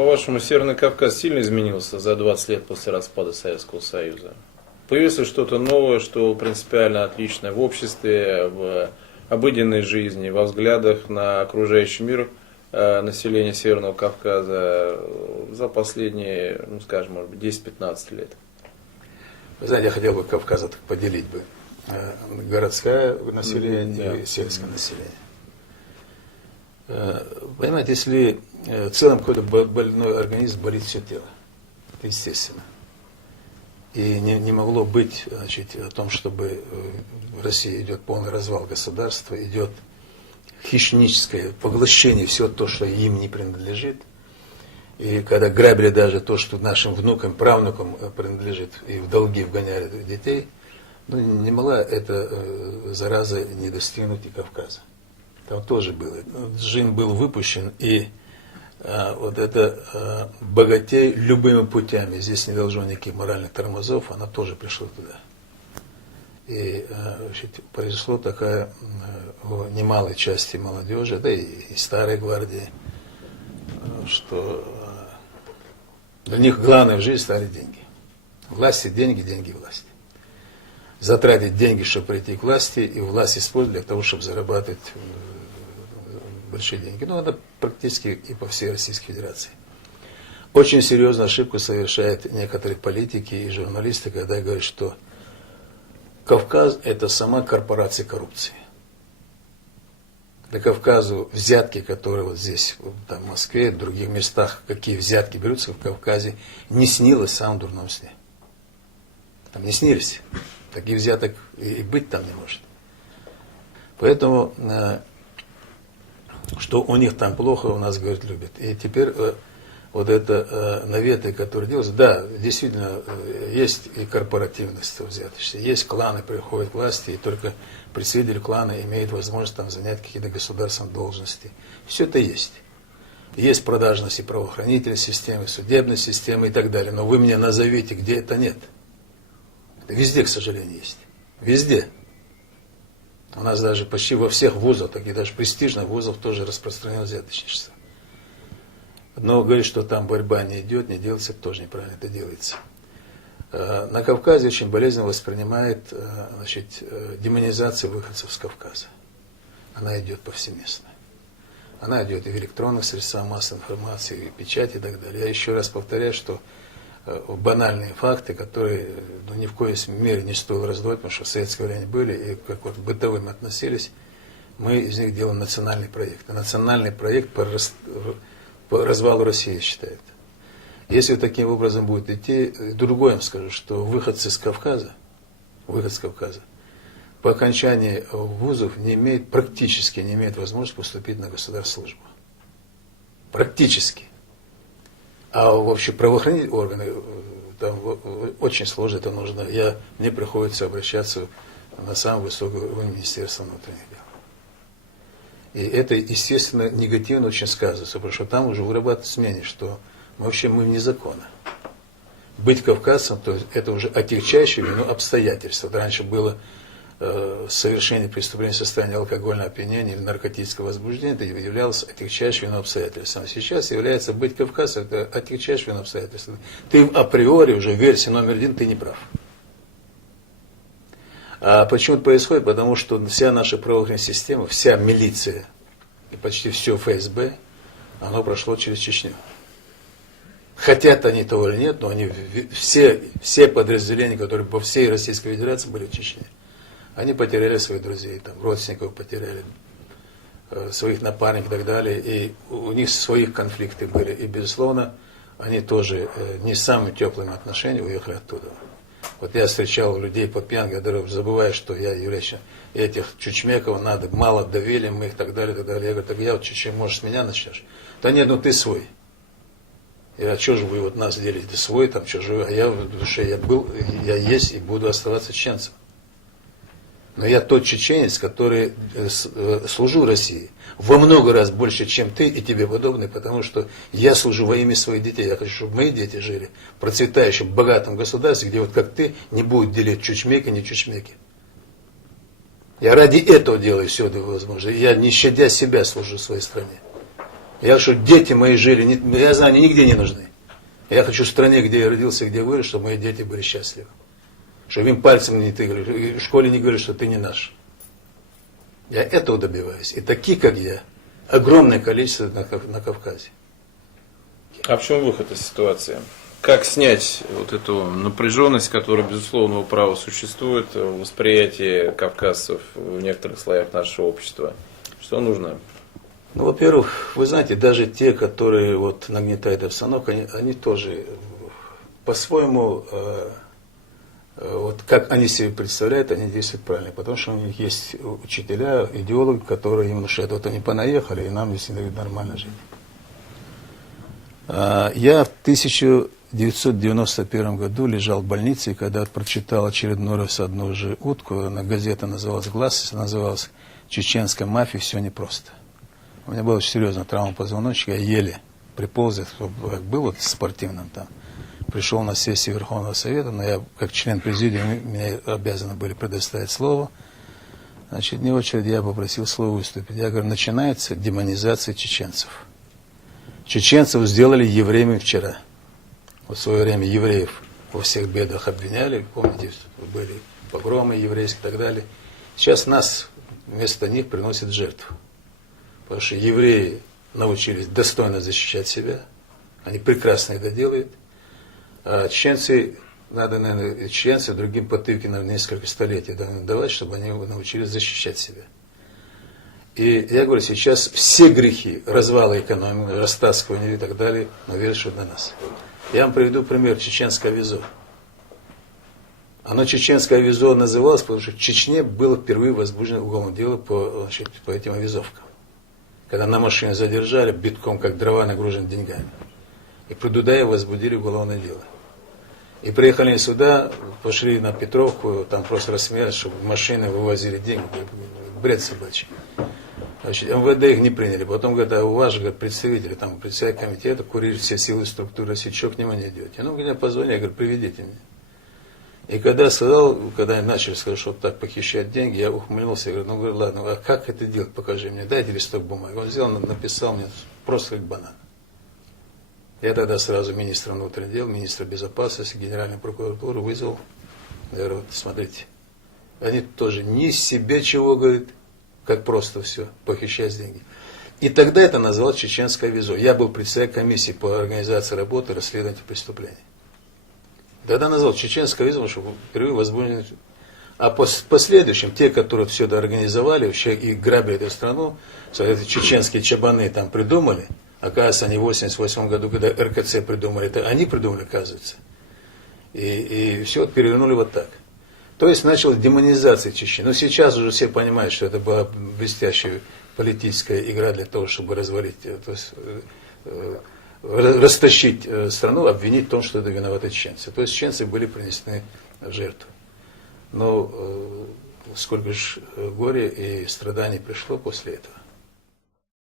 по-вашему, Северный Кавказ сильно изменился за 20 лет после распада Советского Союза? Появилось ли что-то новое, что принципиально отличное в обществе, в обыденной жизни, во взглядах на окружающий мир населения Северного Кавказа за последние, ну скажем, может быть, 10-15 лет? Вы знаете, я хотел бы Кавказ так поделить бы. Городское население и сельское население. Понимаете, если в целом какой-то больной организм, болит все тело. Это естественно. И не могло быть, значит, о том, чтобы в России идет полный развал государства, идет хищническое поглощение всего то, что им не принадлежит. И когда грабили даже то, что нашим внукам, правнукам принадлежит, и в долги вгоняли детей, ну, не могла эта зараза не достигнуть и Кавказа. Там тоже было. Джин был выпущен, и вот это богатей любыми путями, здесь не должно никаких моральных тормозов, она тоже пришла туда. И значит, произошло такая в немалой части молодежи, да и старой гвардии, что для них главное в жизни стали деньги. Власти, деньги, деньги, власть. Затратить деньги, чтобы прийти к власти, и власть использовать для того, чтобы зарабатывать большие деньги. Ну, это практически и по всей Российской Федерации. Очень серьезную ошибку совершают некоторые политики и журналисты, когда говорят, что Кавказ – это сама корпорация коррупции. Для Кавказу взятки, которые вот здесь, там, в Москве, в других местах, какие взятки берутся в Кавказе, не снилось в самом дурном сне. Там не снились. Таких взяток и быть там не может. Поэтому, что у них там плохо, у нас, говорят, любят. И теперь вот это наветы, которые делаются, да, действительно, есть и корпоративность взяточности, есть кланы, приходят к власти, и только представители клана имеют возможность там занять какие-то государственные должности. Все это есть. Есть продажность и правоохранительной системы, судебной системы и так далее. Но вы мне назовите, где это нет. Это везде, к сожалению, есть. Везде. У нас даже почти во всех вузах, таких даже престижных вузах, тоже распространено взяточничество. Но говорит, что там борьба не идет, не делается, это тоже неправильно, это делается. На Кавказе очень болезненно воспринимает, значит, демонизация выходцев с Кавказа. Она идет повсеместно. Она идет и в электронных средствах массовой информации, и в печати и так далее. Я еще раз повторяю, что банальные факты, которые ни в коей мере не стоило раздавать, потому что в советское время были, и как вот бытовым относились, мы из них делаем национальный проект. И национальный проект по развалу России считает. Если таким образом будет идти, другое вам скажу, что выход с Кавказа, по окончании вузов практически не имеет возможности поступить на государственную службу. Практически. А вообще правоохранительные органы, там очень сложно это нужно. Мне приходится обращаться на самое высокое уровень Министерства внутренних дел. И это, естественно, негативно очень сказывается, потому что там уже вырабатывается мнение, что мы вне закона. Быть кавказцем, то это уже отягчающее вину обстоятельства. Вот раньше было совершение преступления в состоянии алкогольного опьянения или наркотического возбуждения, это являлось отягчающим вину обстоятельством. А сейчас является быть кавказцем, это отягчающим вину обстоятельством. Ты априори уже в версии номер 1, ты не прав. А почему это происходит? Потому что вся наша правоохранительная система, вся милиция и почти все ФСБ, оно прошло через Чечню. Хотят они того или нет, но они все подразделения, которые по всей Российской Федерации были в Чечне, они потеряли своих друзей, там, родственников потеряли, своих напарников и так далее. И у них своих конфликты были. И, безусловно, они тоже не с самыми теплыми отношениями уехали оттуда. Вот я встречал людей по пьянке, забывая, что я являюсь этих чучмеков, мало довели мы их и так далее, и так далее. Я говорю, так я вот чуть-чуть, может, с меня начнешь? Да нет, ну ты свой. А что же вы вот нас делите? Ты свой, там чужой, а я в душе, я есть и буду оставаться чеченцем. Но я тот чеченец, который служу России во много раз больше, чем ты и тебе подобные, потому что я служу во имя своих детей. Я хочу, чтобы мои дети жили в процветающем, богатом государстве, где вот как ты не будет делить чучмеки, не чучмеки. Я ради этого делаю все это возможно. Я, не щадя себя, служу своей стране. Я хочу, чтобы дети мои жили, я знаю, они нигде не нужны. Я хочу в стране, где я родился, где вырос, чтобы мои дети были счастливы. Чтобы им пальцем не тыкали, в школе не говорили, что ты не наш. Я этого добиваюсь. И таких, как я, огромное количество на Кавказе. А в чем выход из ситуации? Как снять вот эту напряженность, которая, безусловно, у права существует в восприятии кавказцев в некоторых слоях нашего общества? Что нужно? Ну, во-первых, вы знаете, даже те, которые вот нагнетают обстановку, они тоже по-своему, вот как они себе представляют, они действуют правильно. Потому что у них есть учителя, идеологи, которые им внушают, вот они понаехали, и нам здесь не дают нормально жить. Я в 1991 году лежал в больнице, и когда прочитал очередной раз одну же утку, газета называлась «Глаз», называлась «Чеченская мафия. Все непросто». У меня была очень серьезная травма позвоночника, я еле приполз, как был вот спортивным там. Пришел на сессию Верховного Совета, но я, как член президиума, мне обязаны были предоставить слово. Значит, не очередь, я попросил слово выступить. Я говорю, начинается демонизация чеченцев. Чеченцев сделали евреями вчера. В свое время евреев во всех бедах обвиняли, помните, были погромы еврейские и так далее. Сейчас нас вместо них приносят жертву. Потому что евреи научились достойно защищать себя, они прекрасно это делают. А чеченцы, надо, наверное, чеченцы другим потывки на несколько столетий давать, чтобы они научились защищать себя. И я говорю, сейчас все грехи, развала экономики, растаскивания и так далее, навешивают на нас. Я вам приведу пример чеченское визо. Оно чеченское визо называлось, потому что в Чечне было впервые возбуждено уголовное дело по этим авизовкам. Когда на машине задержали, битком, как дрова, нагружены деньгами. И при Дудаеве возбудили уголовное дело. И приехали сюда, пошли на Петровку, там просто рассмеялись, чтобы машины вывозили деньги. Бред собачий. Значит, МВД их не приняли. Потом говорят, а у вас же, говорят, представители, там, председатель комитета, курирует все силы структуры России, что к нему не идете? Ну, когда позвонили, я говорю, приведите меня. И когда я начали сказать, что так похищать деньги, я ухмыльнулся, я говорю, ладно, а как это делать, покажи мне, дайте листок бумаги. Он взял, написал мне просто как банан. Я тогда сразу министра внутренних дел, министра безопасности, генеральную прокуратуру вызвал. Я говорю, вот, смотрите, они тоже ни себе чего, говорит, как просто все, похищать деньги. И тогда это называлось чеченское визо. Я был председателем комиссии по организации работы и расследованию преступлений. Тогда назвал чеченское визо, чтобы впервые возбудили. А по последующим, те, которые все это организовали, вообще и грабили эту страну, эти чеченские чабаны там придумали, оказывается, они в 1988 году, когда РКЦ придумали, это они придумали, оказывается. И все перевернули вот так. То есть началась демонизация Чечни. Но сейчас уже все понимают, что это была блестящая политическая игра для того, чтобы развалить, то есть, растащить страну, обвинить в том, что это виноваты чеченцы. То есть чеченцы были принесены в жертву. Но сколько же горя и страданий пришло после этого.